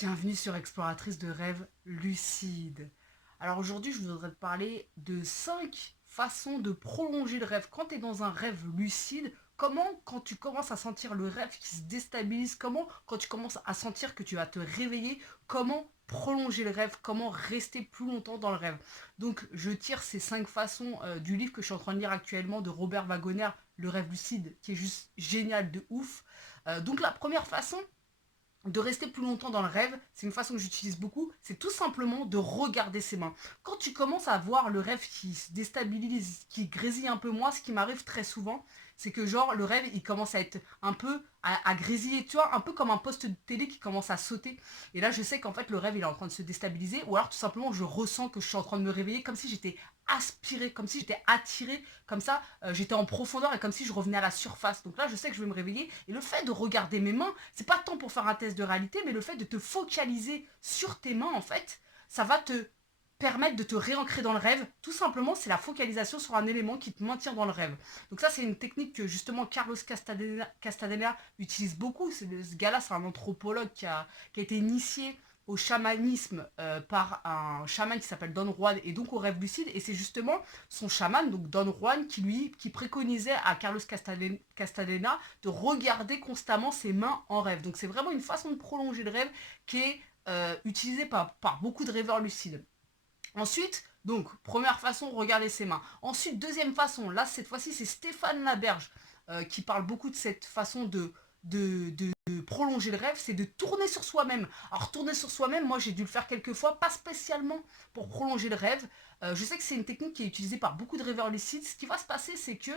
Bienvenue sur Exploratrice de rêves lucides. Alors aujourd'hui, je voudrais te parler de 5 façons de prolonger le rêve. Quand tu es dans un rêve lucide, comment quand tu commences à sentir le rêve qui se déstabilise, comment quand tu commences à sentir que tu vas te réveiller, comment prolonger le rêve, comment rester plus longtemps dans le rêve. Donc je tire ces 5 façons du livre que je suis en train de lire actuellement de Robert Waggoner, Le rêve lucide, qui est juste génial de ouf. Donc la première façon, de rester plus longtemps dans le rêve, c'est une façon que j'utilise beaucoup, c'est tout simplement de regarder ses mains. Quand tu commences à voir le rêve qui se déstabilise, qui grésille un peu, moi, ce qui m'arrive très souvent, c'est que genre le rêve il commence à être un peu à grésiller, tu vois, un peu comme un poste de télé qui commence à sauter. Et là je sais qu'en fait le rêve il est en train de se déstabiliser, ou alors tout simplement je ressens que je suis en train de me réveiller comme si j'étais aspiré, comme si j'étais attiré, comme ça j'étais en profondeur et comme si je revenais à la surface. Donc là je sais que je vais me réveiller, et le fait de regarder mes mains, c'est pas tant pour faire un test de réalité, mais le fait de te focaliser sur tes mains en fait, ça va te permettre de te réancrer dans le rêve. Tout simplement, c'est la focalisation sur un élément qui te maintient dans le rêve. Donc ça, c'est une technique que justement Carlos Castaneda utilise beaucoup. Ce gars-là, c'est un anthropologue qui a été initié au chamanisme par un chaman qui s'appelle Don Juan, et donc au rêve lucide. Et c'est justement son chaman, donc Don Juan, qui préconisait à Carlos Castaneda de regarder constamment ses mains en rêve. Donc c'est vraiment une façon de prolonger le rêve qui est utilisée par beaucoup de rêveurs lucides. Ensuite, donc, première façon, regarder ses mains. Ensuite, deuxième façon, là, cette fois-ci, c'est Stéphane Laberge qui parle beaucoup de cette façon de prolonger le rêve, c'est de tourner sur soi-même. Alors, tourner sur soi-même, moi, j'ai dû le faire quelques fois, pas spécialement pour prolonger le rêve. Je sais que c'est une technique qui est utilisée par beaucoup de rêveurs lucides. Ce qui va se passer, c'est que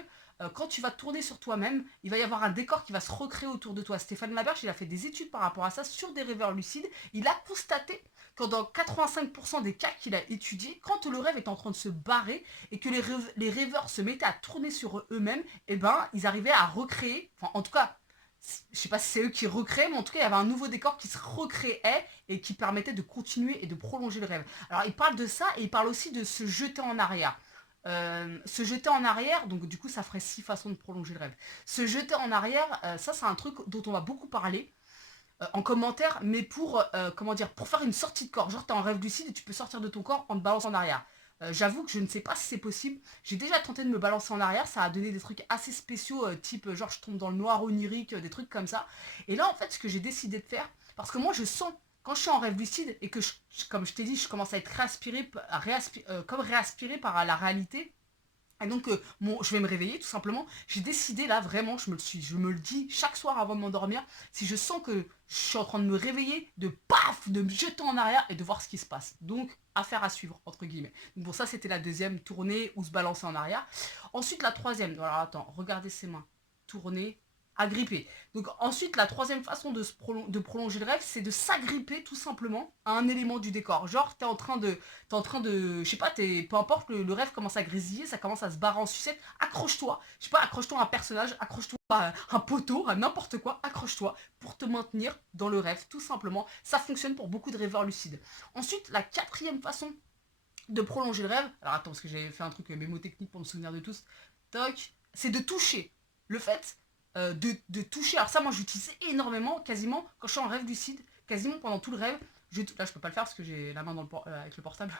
quand tu vas tourner sur toi-même, il va y avoir un décor qui va se recréer autour de toi. Stéphane Laberge, il a fait des études par rapport à ça sur des rêveurs lucides. Il a constaté que dans 85% des cas qu'il a étudiés, quand le rêve est en train de se barrer et que les rêveurs se mettaient à tourner sur eux-mêmes, et ben ils arrivaient à recréer, enfin en tout cas, je sais pas si c'est eux qui recréaient, mais en tout cas il y avait un nouveau décor qui se recréait et qui permettait de continuer et de prolonger le rêve. Alors il parle de ça, et il parle aussi de se jeter en arrière. Se jeter en arrière, donc du coup ça ferait 6 façons de prolonger le rêve. Se jeter en arrière, ça c'est un truc dont on va beaucoup parler en commentaire, mais pour, comment dire, pour faire une sortie de corps. Genre, t'es en rêve lucide et tu peux sortir de ton corps en te balançant en arrière. J'avoue que je ne sais pas si c'est possible. J'ai déjà tenté de me balancer en arrière, ça a donné des trucs assez spéciaux, type genre je tombe dans le noir onirique, des trucs comme ça. Et là, en fait, ce que j'ai décidé de faire, parce que moi je sens, quand je suis en rêve lucide et que, comme je t'ai dit, je commence à être comme réaspiré par la réalité, et donc, je vais me réveiller tout simplement. J'ai décidé là, vraiment, je me le dis chaque soir avant de m'endormir. Si je sens que je suis en train de me réveiller, de paf, de me jeter en arrière et de voir ce qui se passe. Donc, affaire à suivre, entre guillemets. Donc, bon, ça, c'était la deuxième, tourner ou se balancer en arrière. Ensuite, la troisième, alors attends, regardez ses mains. Tourner, agripper. Donc, ensuite, la troisième façon de prolonger le rêve, c'est de s'agripper tout simplement à un élément du décor. Genre, je sais pas, peu importe, le rêve commence à grésiller, ça commence à se barrer en sucette, accroche-toi, je sais pas, accroche-toi à un personnage, accroche-toi à un poteau, à n'importe quoi, accroche-toi pour te maintenir dans le rêve, tout simplement. Ça fonctionne pour beaucoup de rêveurs lucides. Ensuite, la quatrième façon de prolonger le rêve, alors attends, parce que j'avais fait un truc mémotechnique pour me souvenir de tous, toc, c'est de toucher. Le fait de toucher, alors ça, moi, j'utilise énormément, quasiment, quand je suis en rêve lucide, quasiment pendant tout le rêve. Là, je peux pas le faire parce que j'ai la main avec le portable.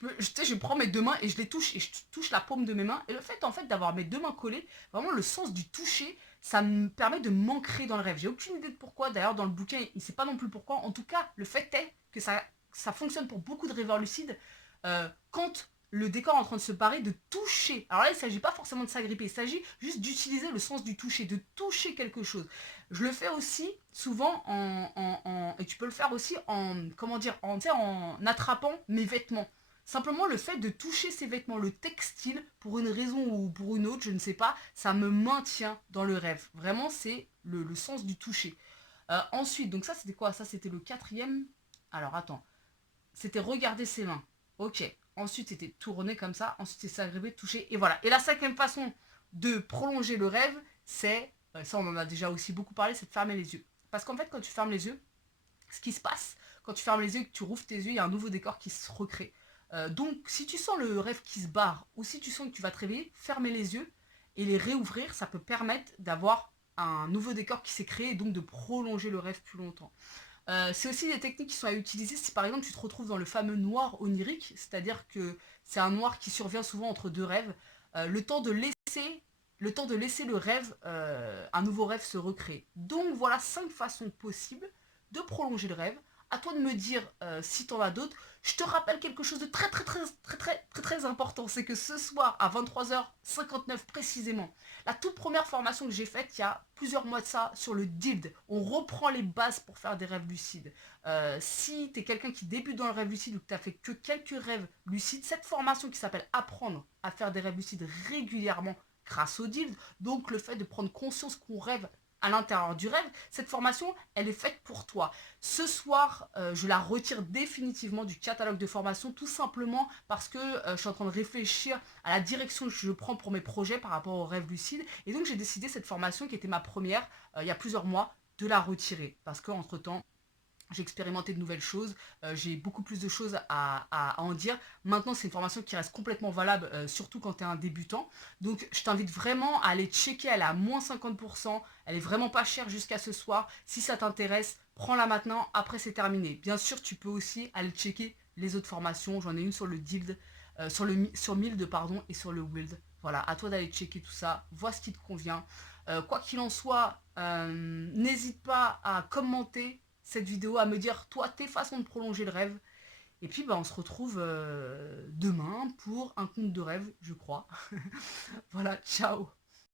Je prends mes deux mains et je les touche, et je touche la paume de mes mains. Et le fait, en fait, d'avoir mes deux mains collées, vraiment le sens du toucher, ça me permet de m'ancrer dans le rêve. J'ai aucune idée de pourquoi. D'ailleurs, dans le bouquin, il sait pas non plus pourquoi. En tout cas, le fait est que ça fonctionne pour beaucoup de rêveurs lucides. Quand le décor est en train de se barrer, de toucher. Alors là, il ne s'agit pas forcément de s'agripper, il s'agit juste d'utiliser le sens du toucher, de toucher quelque chose. Je le fais aussi souvent et tu peux le faire aussi en, comment dire, en attrapant mes vêtements. Simplement le fait de toucher ces vêtements, le textile, pour une raison ou pour une autre, je ne sais pas, ça me maintient dans le rêve. Vraiment, c'est le sens du toucher. Ensuite, donc ça c'était quoi? Ça c'était le quatrième. Alors attends, c'était regarder ses mains. Ok. Ensuite, c'était tourner comme ça. Ensuite, c'est s'agripper, toucher. Et voilà. Et la cinquième façon de prolonger le rêve, c'est, ça on en a déjà aussi beaucoup parlé, c'est de fermer les yeux. Parce qu'en fait, quand tu fermes les yeux, ce qui se passe, quand tu fermes les yeux et que tu rouvres tes yeux, il y a un nouveau décor qui se recrée. Donc, si tu sens le rêve qui se barre, ou si tu sens que tu vas te réveiller, fermer les yeux et les réouvrir, ça peut permettre d'avoir un nouveau décor qui s'est créé et donc de prolonger le rêve plus longtemps. C'est aussi des techniques qui sont à utiliser si par exemple tu te retrouves dans le fameux noir onirique, c'est-à-dire que c'est un noir qui survient souvent entre deux rêves, le temps de laisser le rêve, un nouveau rêve se recréer. Donc voilà 5 façons possibles de prolonger le rêve. À toi de me dire si tu en as d'autres. Je te rappelle quelque chose de très important, c'est que ce soir à 23h59 précisément, la toute première formation que j'ai faite il y a plusieurs mois de ça sur le DILD, on reprend les bases pour faire des rêves lucides. Si tu es quelqu'un qui débute dans le rêve lucide ou que tu as fait que quelques rêves lucides, cette formation qui s'appelle apprendre à faire des rêves lucides régulièrement grâce au DILD, donc le fait de prendre conscience qu'on rêve à l'intérieur du rêve, cette formation, elle est faite pour toi. Ce soir, je la retire définitivement du catalogue de formation, tout simplement parce que je suis en train de réfléchir à la direction que je prends pour mes projets par rapport au rêve lucide. Et donc j'ai décidé cette formation, qui était ma première, il y a plusieurs mois, de la retirer. Parce qu'entre-temps, j'ai expérimenté de nouvelles choses, j'ai beaucoup plus de choses à en dire. Maintenant, c'est une formation qui reste complètement valable, surtout quand tu es un débutant. Donc, je t'invite vraiment à aller checker, elle est à moins 50%, elle est vraiment pas chère jusqu'à ce soir. Si ça t'intéresse, prends-la maintenant, après c'est terminé. Bien sûr, tu peux aussi aller checker les autres formations, j'en ai une sur le Dild, sur Mild, pardon, et sur le Wild. Voilà, à toi d'aller checker tout ça, vois ce qui te convient. Quoi qu'il en soit, n'hésite pas à commenter cette vidéo, à me dire toi tes façons de prolonger le rêve. Et puis bah, on se retrouve demain pour un conte de rêve, je crois. Voilà, ciao.